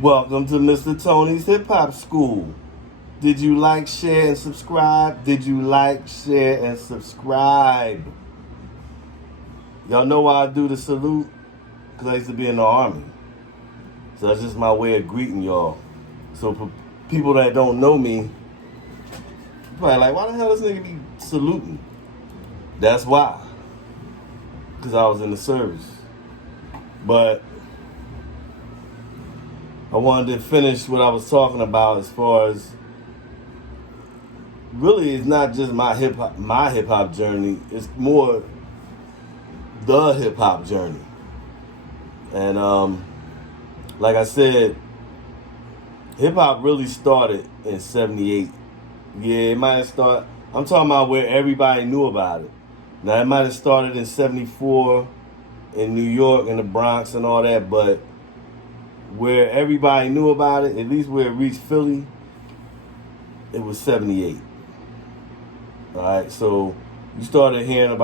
Welcome to Mr. Tony's Hip Hop School. Did you like, share, and subscribe? Did you like, share, and subscribe? Y'all know why I do the salute? Because I used to be in the Army. So that's just my way of greeting y'all. So for people that don't know me, probably like, why the hell this nigga be saluting? That's why. Because I was in the service. But I wanted to finish what I was talking about as far as really it's not just my hip hop journey. It's more the hip hop journey. And like I said, hip hop really started in '78. Yeah, it might have started. I'm talking about where everybody knew about it. Now it might have started in '74 in New York and the Bronx and all that, but where everybody knew about it, at least where it reached Philly, it was '78. All right, so you started hearing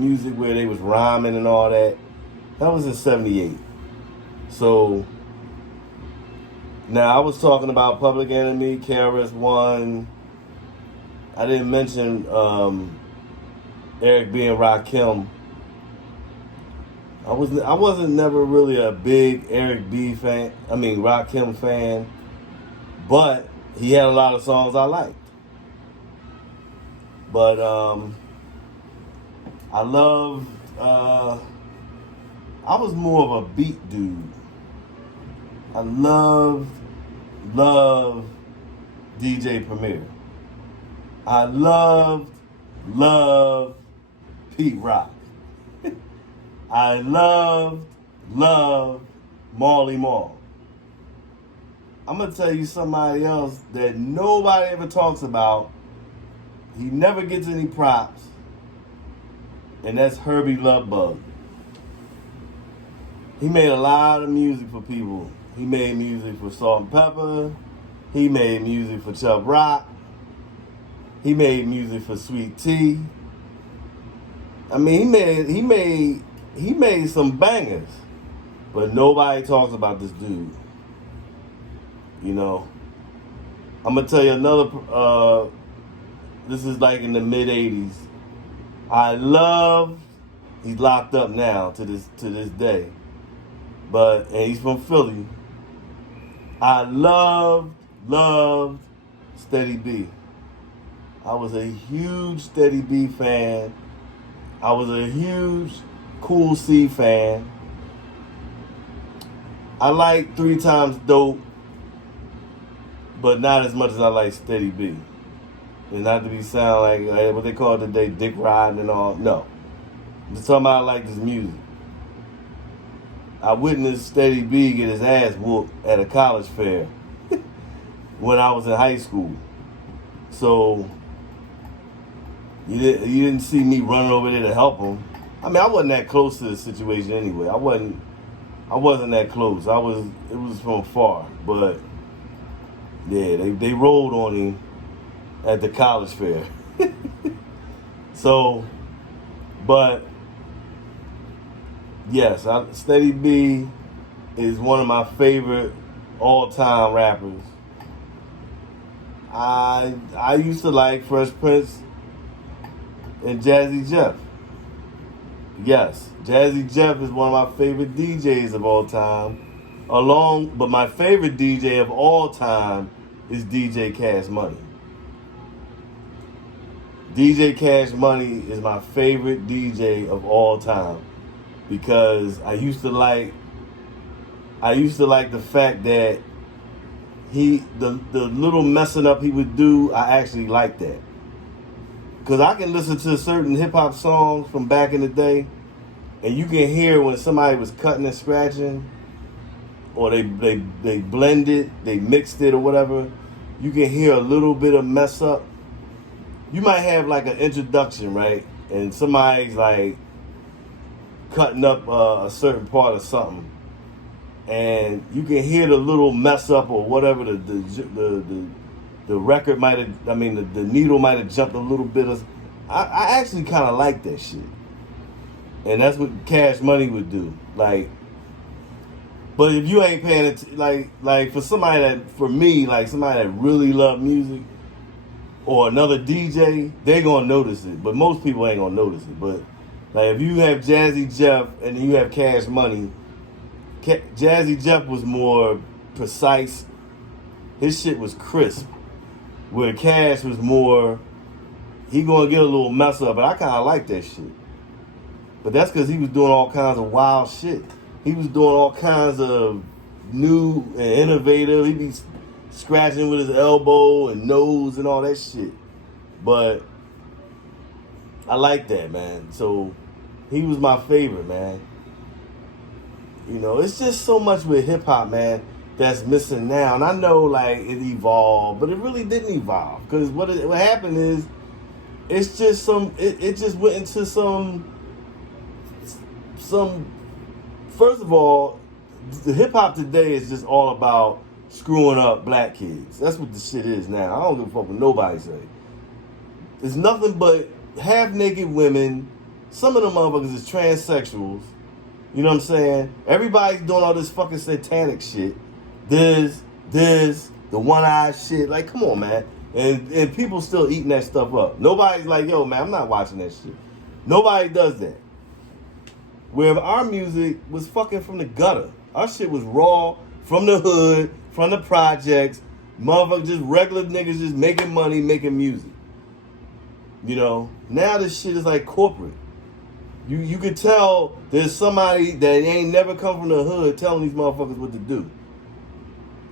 music where they was rhyming and all that. That was in '78. So now I was talking about Public Enemy, KRS-One. I didn't mention Eric B and Rakim. I wasn't never really a big Eric B fan. I mean Rakim fan, but he had a lot of songs I liked. But I loved. I was more of a beat dude. I loved DJ Premier. I loved Pete Rock. I loved Marley Marl. I'm going to tell you somebody else that nobody ever talks about. He never gets any props. And that's Herbie Lovebug. He made a lot of music for people. He made music for Salt and Pepper. He made music for Chubb Rock. He made music for Sweet Tea. I mean, he made some bangers, but nobody talks about this dude. You know, I'm gonna tell you another. This is like in the mid '80s. He's locked up now to this day, and he's from Philly. I loved Steady B. I was a huge Steady B fan. I was a huge Cool C fan. I like 3 Times Dope, but not as much as I like Steady B. And not to be sound like what they call it today, dick riding and all. No. I'm just talking about I like this music. I witnessed Steady B get his ass whooped at a college fair when I was in high school. So you didn't see me running over there to help him. I mean, I wasn't that close to the situation anyway. I wasn't that close. It was from far. But yeah, they rolled on him at the college fair. So, but yes, Steady B is one of my favorite all-time rappers. I used to like Fresh Prince and Jazzy Jeff. Yes, Jazzy Jeff is one of my favorite DJs of all time. But my favorite DJ of all time is DJ Cash Money. DJ Cash Money is my favorite DJ of all time because I used to like the fact that the little messing up he would do. I actually like that. Because I can listen to certain hip-hop songs from back in the day, and you can hear when somebody was cutting and scratching, or they blended, they mixed it or whatever. You can hear a little bit of mess up. You might have like an introduction, right? And somebody's like cutting up a certain part of something. And you can hear the little mess up or whatever the record might have, the needle might have jumped a little bit. I actually kind of like that shit. And that's what Cash Money would do. Like, But if you ain't paying it, like for somebody that, for me, like somebody that really love music or another DJ, they gonna notice it. But most people ain't gonna notice it. But like if you have Jazzy Jeff and you have Cash Money, Jazzy Jeff was more precise. His shit was crisp. Where Cash was more, he gonna get a little mess up, but I kind of like that shit. But that's because he was doing all kinds of wild shit. He was doing all kinds of new and innovative. He'd be scratching with his elbow and nose and all that shit. But I like that, man. So he was my favorite, man. You know, it's just so much with hip hop, man, that's missing now. And I know, like, it evolved, but it really didn't evolve. Because what happened is, it's just it just went into some. First of all, the hip hop today is just all about screwing up black kids. That's what the shit is now. I don't give a fuck what nobody say. It's nothing but half naked women. Some of them motherfuckers is transsexuals. You know what I'm saying? Everybody's doing all this fucking satanic shit. This, the one-eyed shit. Like, come on, man. And people still eating that stuff up. Nobody's like, yo, man, I'm not watching that shit. Nobody does that. Where our music was fucking from the gutter. Our shit was raw, from the hood, from the projects. Motherfuckers, just regular niggas just making money, making music. You know? Now this shit is like corporate. You could tell there's somebody that ain't never come from the hood telling these motherfuckers what to do.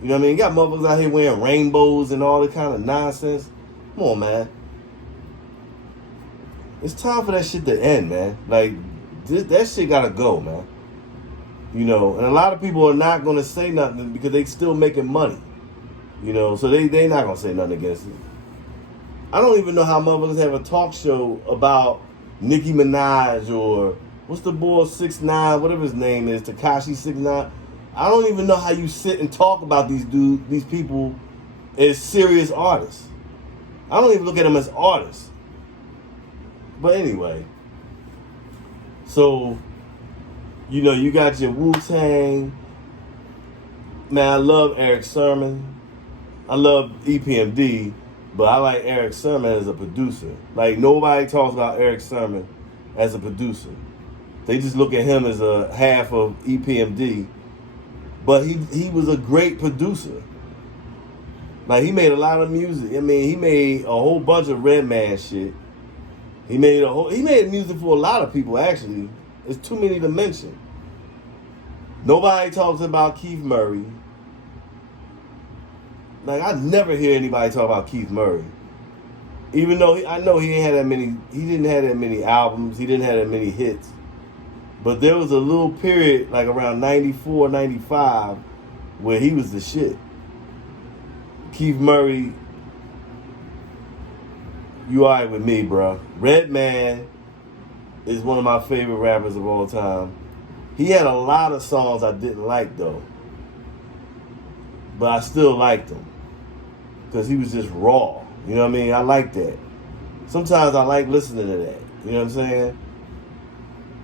You know what I mean? You got motherfuckers out here wearing rainbows and all that kind of nonsense. Come on, man. It's time for that shit to end, man. Like, that shit gotta go, man. You know, and a lot of people are not gonna say nothing because they still making money. You know, so they not gonna say nothing against it. I don't even know how motherfuckers have a talk show about Nicki Minaj or what's the boy 6ix9ine, whatever his name is, Tekashi 6ix9ine. I don't even know how you sit and talk about these people as serious artists. I don't even look at them as artists. But anyway, so, you know, you got your Wu-Tang. Man, I love Eric Sermon. I love EPMD, but I like Eric Sermon as a producer. Like, nobody talks about Eric Sermon as a producer. They just look at him as a half of EPMD. But he was a great producer. Like, he made a lot of music. I mean, he made a whole bunch of Redman shit. He made music for a lot of people, actually. It's too many to mention. Nobody talks about Keith Murray. Like, I never hear anybody talk about Keith Murray. Even though I know he didn't have that many albums, he didn't have that many hits. But there was a little period, like around 94, 95, where he was the shit. Keith Murray, you alright with me, bro. Redman is one of my favorite rappers of all time. He had a lot of songs I didn't like, though. But I still liked him. Because he was just raw. You know what I mean? I like that. Sometimes I like listening to that. You know what I'm saying?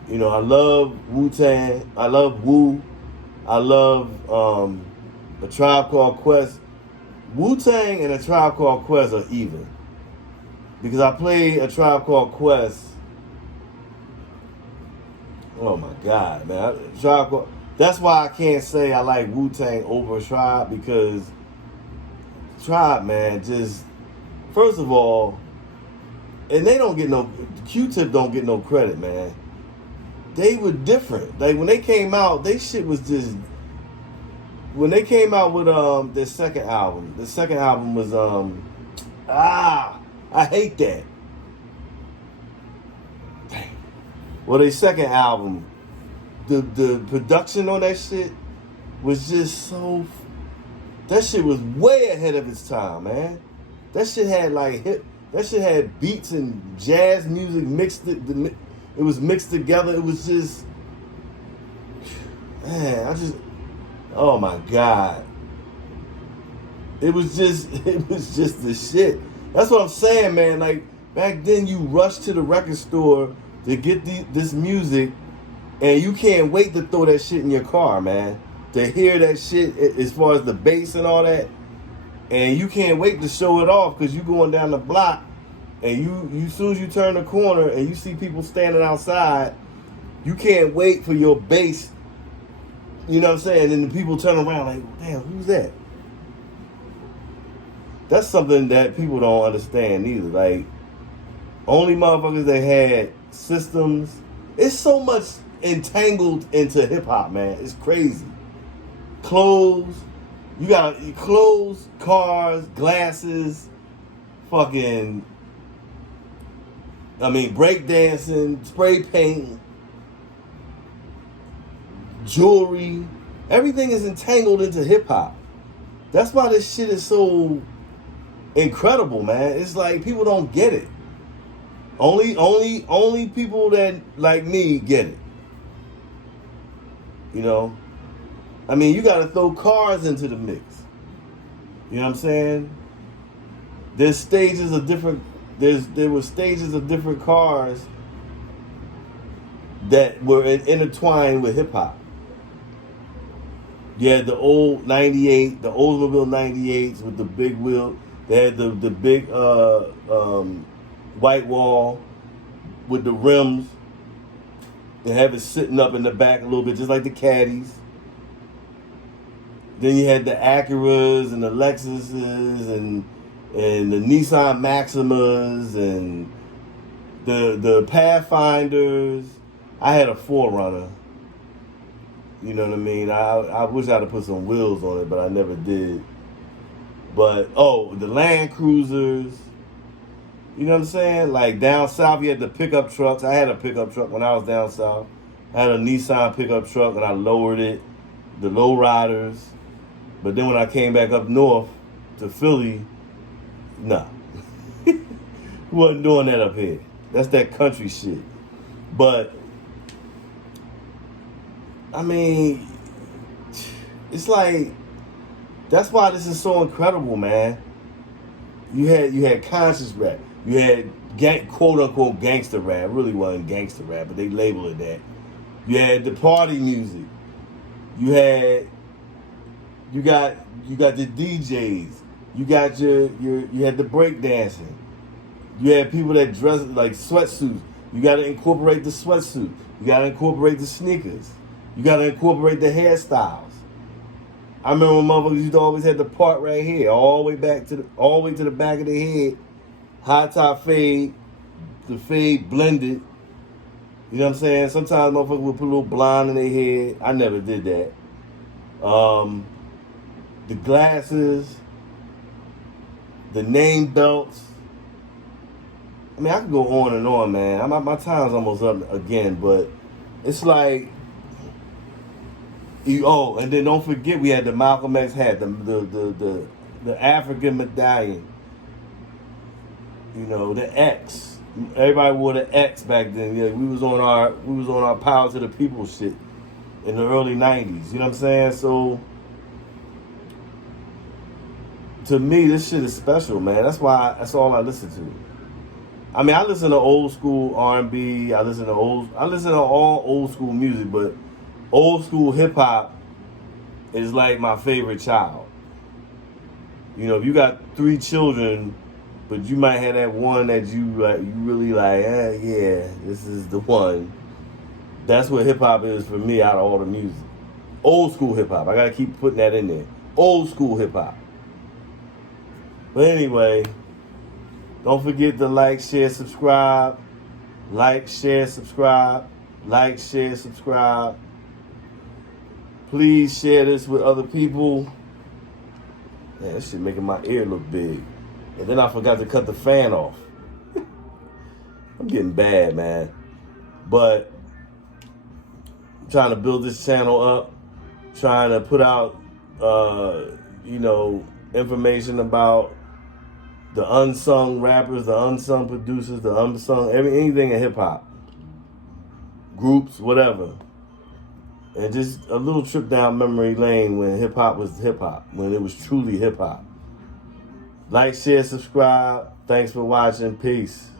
You know, I love Wu-Tang. I love Wu. I love A Tribe Called Quest. Wu-Tang and A Tribe Called Quest are even. Because I played A Tribe Called Quest. Oh my God, man. That's why I can't say I like Wu-Tang over Tribe, because Tribe, man, just, first of all, and they don't get no, Q-Tip don't get no credit, man. They were different. Like, when they came out, they shit was just, when they came out with their second album was, I hate that. Dang. Well, their second album, the production on that shit was just so, that shit was way ahead of its time, man. That shit had that shit had beats and jazz music mixed. It was mixed together. It was just, man, oh my God. It was just the shit. That's what I'm saying, man. Like, back then you rushed to the record store to get this music, and you can't wait to throw that shit in your car, man. to hear that shit as far as the bass and all that, and you can't wait to show it off because you going down the block, and you as soon as you turn the corner and you see people standing outside, you can't wait for your bass. You know what I'm saying? And the people turn around like, damn, who's that? That's something that people don't understand either. Like, only motherfuckers that had systems. It's so much entangled into hip hop, man. It's crazy. Clothes. You got clothes, cars, glasses, fucking, breakdancing, spray paint, jewelry. Everything is entangled into hip hop. That's why this shit is so incredible, man. It's like people don't get it. Only people that like me get it. You know? I mean, you gotta throw cars into the mix. You know what I'm saying? There were stages of different cars that were intertwined with hip hop. You had the old 98, the Oldsmobile 98s with the big wheel. They had the big white wall with the rims. They have it sitting up in the back a little bit, just like the Caddies. Then you had the Acuras and the Lexuses and the Nissan Maximas and the Pathfinders. I had a 4Runner. You know what I mean? I wish I'd have put some wheels on it, but I never did. But, the Land Cruisers. You know what I'm saying? Like down south, you had the pickup trucks. I had a pickup truck when I was down south. I had a Nissan pickup truck and I lowered it. The low riders. But then when I came back up north to Philly, nah. Wasn't doing that up here. That's that country shit. But, I mean, it's like, that's why this is so incredible, man. You had conscious rap. You had quote unquote gangster rap. It really wasn't gangster rap, but they labeled it that. You had the party music. You got the DJs. You got you had the break dancing. You had people that dress like sweatsuits. You got to incorporate the sweatsuit. You got to incorporate the sneakers. You got to incorporate the hairstyles. I remember when motherfuckers used to always have the part right here, all the way to the back of the head, high top fade, the fade blended. You know what I'm saying? Sometimes motherfuckers would put a little blonde in their head. I never did that. The glasses, the name belts. I mean, I could go on and on, man. My time's almost up again, but it's like, and then don't forget we had the Malcolm X hat, the African medallion. You know, the X. Everybody wore the X back then. Yeah, we was on our Power to the People shit in the early 90s. You know what I'm saying? So to me, this shit is special, man. That's all I listen to. I mean, I listen to old school R&B. I listen to all old school music, but old school hip hop is like my favorite child. You know, if you got 3 children, but you might have that one that you really like, yeah, this is the one. That's what hip hop is for me out of all the music. Old school hip hop. I gotta keep putting that in there. Old school hip hop. But anyway, don't forget to like, share, subscribe. Like, share, subscribe. Like, share, subscribe. Please share this with other people. Man, this shit making my ear look big. And then I forgot to cut the fan off. I'm getting bad, man. But I'm trying to build this channel up. Trying to put out, information about the unsung rappers, the unsung producers, the unsung, anything in hip hop. Groups, whatever. And just a little trip down memory lane when hip hop was hip hop, when it was truly hip hop. Like, share, subscribe. Thanks for watching. Peace.